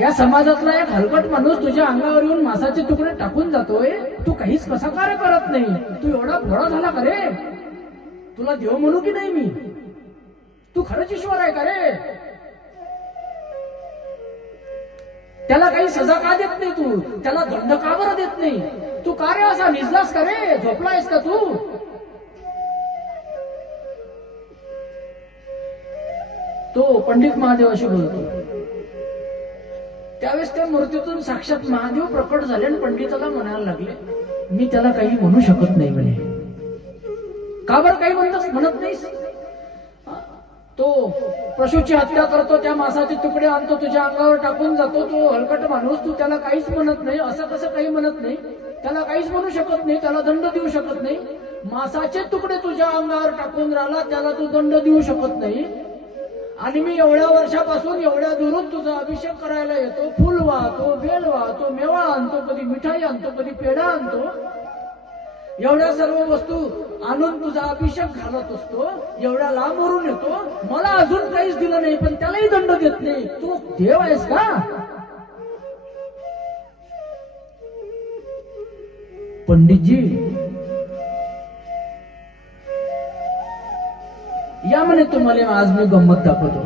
या समाजातला एक हलकट माणूस तुझ्या अंगावर येऊन मांसाचे तुकडे टाकून जातोय, तू काहीच कसा कार्य करत नाही. तू एवढा भोळा झाला का रे? तुला देव म्हणू की नाही मी? तू खरंच ईश्वर आहे का रे? त्याला काही सजा का देत नाही तू? त्याला दंड का बरं देत नाही? तू का रे असा निजलास का रे? झोपलायस का तू? तो पंडित महादेवाशी बोलतो. त्यावेळेस त्या मूर्तीतून साक्षात महादेव प्रकट झाले आणि पंडिताला म्हणायला लागले, मी त्याला काही म्हणू शकत नाही म्हणे. का बरं काही म्हणत नाहीस? तो पशुची हत्या करतो, त्या मांसाचे तुकडे आणतो, तुझ्या अंगावर टाकून जातो, तो हलकट माणूस, तू त्याला काहीच म्हणत नाही. असं कसं काही म्हणत नाही? त्याला काहीच म्हणू शकत नाही, त्याला दंड देऊ शकत नाही. मांसाचे तुकडे तुझ्या अंगावर टाकून राहिला, त्याला तू दंड देऊ शकत नाही. आणि मी एवढ्या वर्षापासून एवढ्या दुरून तुझा अभिषेक करायला येतो, फुल वाहतो, बेल वाहतो, मेवा आणतो, कधी मिठाई आणतो, कधी पेढा आणतो, एवढ्या सर्व वस्तू आणून तुझा अभिषेक घालत असतो, एवढ्या लांबवरून येतो, मला अजून काहीच दिलं नाही, पण त्यालाही दंड देत नाही. तू देव आहेस का? पंडितजी या म्हणे, तुम्हाला आज मी गंमत दाखवतो.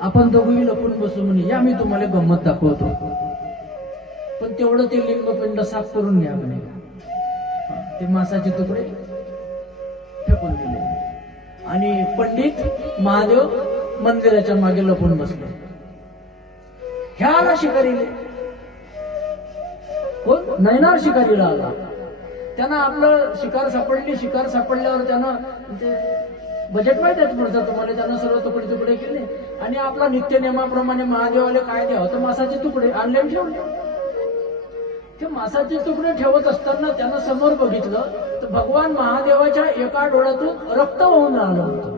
आपण दोघंही लपून बसू म्हणे, या मी तुम्हाला गंमत दाखवतो, पण तेवढं ते लिंगपिंड साफ करून घ्या म्हणे. ते मांसाचे तुकडे फेकून दिले आणि पंडित महादेव मंदिराच्या मागे लपून बसले. ह्या आला शिकारीले. कोण? नयनार शिकारीला आला. त्यानं आपलं शिकार सापडली. शिकार सापडल्यावर त्यानं बजेट माहिती आहे पुढचं तुम्हाला, त्यानं सर्व तुकडे तुकडे केले आणि आपला नित्य नियमाप्रमाणे महादेवाला काय द्यावं तर मांसाचे तुकडे आणले ठेवले. ते मांसाचे तुकडे ठेवत असताना त्यानं समोर बघितलं तर भगवान महादेवाच्या एका डोळ्यातून रक्त वाहून राहिलं होतं.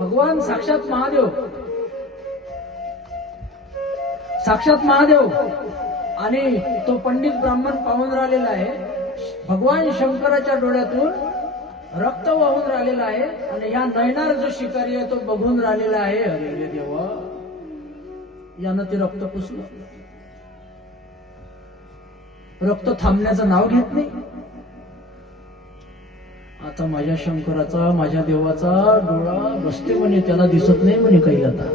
भगवान साक्षात महादेव आणि तो पंडित ब्राह्मण पाहून राहिलेला आहे. भगवान शंकराच्या डोळ्यातून रक्त वाहून राहिलेला आहे आणि या नयनार जो शिकारी आहे तो बघून राहिलेला आहे. अरे देवा, यानं ते रक्त पुसलं. रक्त थांबण्याचं नाव घेत नाही. आता माझ्या शंकराचा, माझ्या देवाचा डोळा बसते म्हणे, त्याला दिसत नाही म्हणे काही. आता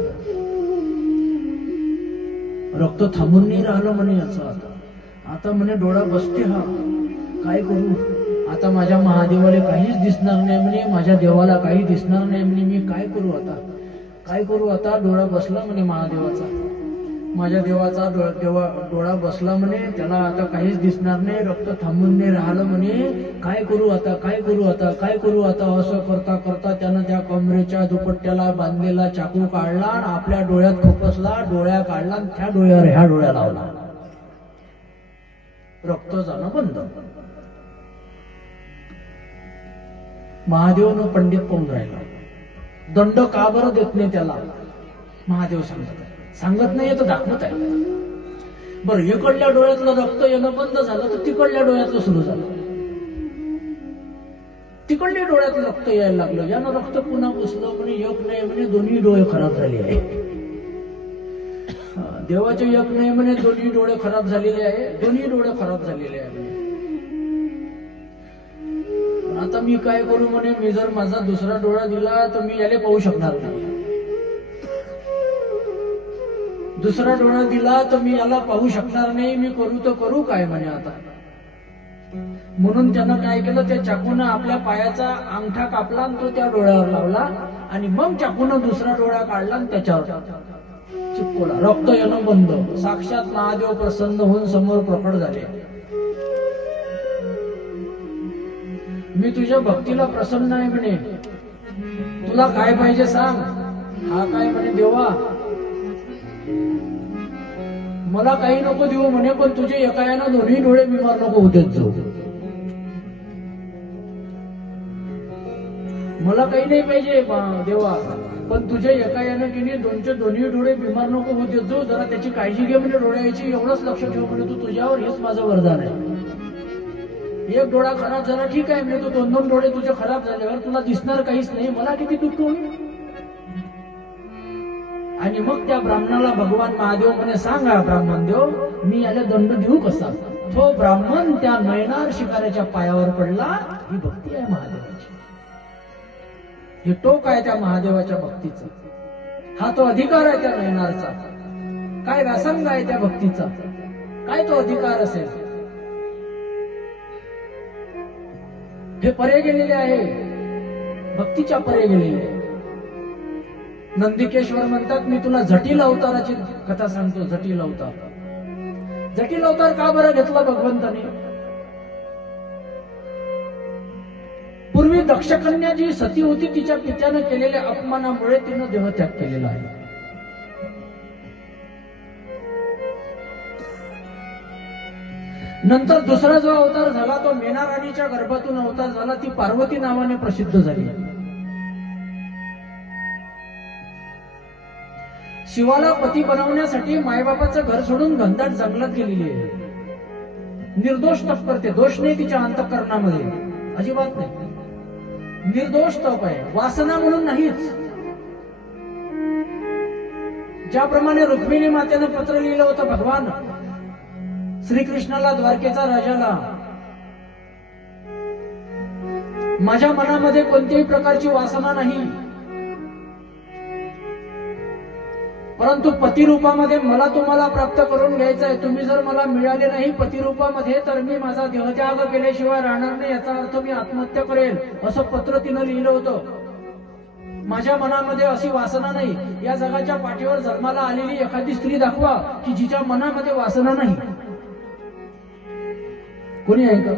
रक्त थांबून नाही राहिलं म्हणे याचा. आता म्हणे डोळा बसते, हा काय करू? आता माझ्या महादेवाला काहीच दिसणार नाही म्हणे, माझ्या देवाला काही दिसणार नाही म्हणे, मी काय करू आता? काय करू आता? डोळा बसला म्हणे महादेवाचा, माझ्या देवाचा डोळा बसला म्हणे, त्याला आता काहीच दिसणार नाही, रक्त थांबून नाही राहिलं म्हणे. काय करू आता? काय करू आता? काय करू आता? असं करता करता त्यानं त्या कमरेच्या दुपट्ट्याला बांधलेला चाकू काढला आणि आपल्या डोळ्यात खुपसला, डोळ्या काढला आणि त्या डोळ्यावर ह्या डोळ्या लावला. रक्त जाणं बंद. महादेवनं पंडित पाहून राहिला. दंड का बरं देत नाही त्याला? महादेव सांगत नाही तर दाखवत आहे. बरं, इकडल्या डोळ्यातलं रक्त येणं बंद झालं तर तिकडल्या डोळ्यातलं सुरू झालं. तिकडल्या डोळ्यातलं रक्त यायला लागलं. यानं रक्त पुन्हा पुसलं म्हणे, एक नाही म्हणे, दोन्ही डोळे खराब झाले आहे. देवाचे एक नाही म्हणे, दोन्ही डोळे खराब झालेले आहे. दोन्ही डोळे खराब झालेले आहे. आता मी काय करू म्हणे, मी जर माझा दुसरा डोळा दिला तर मी याला पाहू शकणार नाही. दुसरा डोळा दिला तर मी याला पाहू शकणार नाही. मी करू तर करू काय म्हणे आता. म्हणून त्यानं काय केलं, त्या चाकूनं आपल्या पायाचा अंगठा कापला आणि तो त्या डोळ्यावर लावला आणि मग चाकूनं दुसरा डोळा काढला आणि त्याच्यावर चिपकवला. रक्त येणं बंद. साक्षात महादेव प्रसन्न होऊन समोर प्रकट झाले. मी तुझ्या भक्तीला प्रसन्न आहे म्हणे, तुला काय पाहिजे सांग. हा काय म्हणे, देवा मला काही नको देऊ म्हणे, पण तुझे एकायानं दोन्ही डोळे बिमार नको होतेच जाऊ. मला काही नाही पाहिजे देवा, पण तुझ्या एकायानं की दोन्ही डोळे बिमार नको होतेच जाऊ. जरा त्याची काळजी घे म्हणे डोळ्याची, एवढंच लक्ष ठेव म्हणे तू तुझ्यावर. हेच माझं वरदान आहे. एक डोळा खराब झाला ठीक आहे म्हणजे, तो दोन डोळे तुझे खराब झाल्यावर तुला दिसणार काहीच नाही, मला किती दुःख होईल. आणि मग त्या ब्राह्मणाला भगवान महादेव म्हणे, सांगा ब्राह्मण देव, मी याला दंड देऊ कसा? तो ब्राह्मण त्या नयनार शिकाऱ्याच्या पायावर पडला. ही भक्ती आहे महादेवाची. हे टोक आहे त्या महादेवाच्या भक्तीचं. हा तो अधिकार आहे त्या नयनारचा. काय व्यासंग आहे त्या भक्तीचा, काय तो अधिकार असेल. हे परे गेलेले आहे, भक्तीच्या परे गेलेले आहे. नंदिकेश्वर म्हणतात, मी तुला जटिल अवताराची कथा सांगतो. जटिल अवतार. जटिल अवतार का बरं घेतला भगवंताने? पूर्वी दक्षकन्या जी सती होती, तिच्या पित्यानं केलेल्या अपमानामुळे तिनं देहत्याग केलेला आहे. नंतर दुसरा जो अवतार झाला तो मेना राणीच्या गर्भातून अवतार झाला. ती पार्वती नावाने प्रसिद्ध झाली. शिवाला पती बनवण्यासाठी मायबापाचं घर सोडून घनदाट जंगलात गेलेली आहे. निर्दोष तप करते. दोष नाही तिच्या अंतःकरणामध्ये, अजिबात नाही. निर्दोष तप आहे, वासना म्हणून नाहीच. ज्याप्रमाणे रुक्मिणी मातेनं पत्र लिहिलं होतं भगवान श्रीकृष्णाला, द्वारकेचा राजाला, माझ्या मनामध्ये कोणत्याही प्रकारची वासना नाही, परंतु पतिरूपामध्ये मला तुम्हाला प्राप्त करून घ्यायचं आहे. तुम्ही जर मला मिळाले नाही पतिरूपामध्ये तर मी माझा देहत्याग केल्याशिवाय राहणार नाही, याचा अर्थ मी आत्महत्या करेल, असं पत्र तिनं लिहिलं होतं. माझ्या मनामध्ये अशी वासना नाही. या जगाच्या पाठीवर जन्माला आलेली एखादी स्त्री दाखवा की जिच्या मनामध्ये वासना नाही. कोणी आहे का?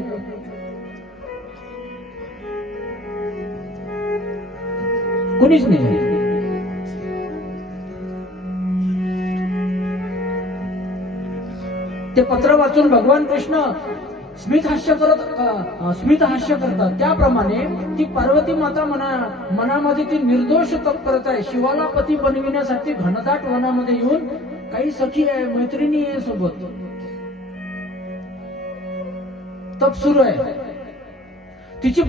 कोणीच नाही. ते पत्र वाचून भगवान कृष्ण स्मितहास्य करतात. त्याप्रमाणे ती पार्वती माता मनामध्ये ती निर्दोष तप करत आहे. शिवाला पती बनविण्यासाठी घनदाट वनामध्ये येऊन काही सखी आहे, मैत्रिणी आहे सोबत, तप सुरू आहे. तिची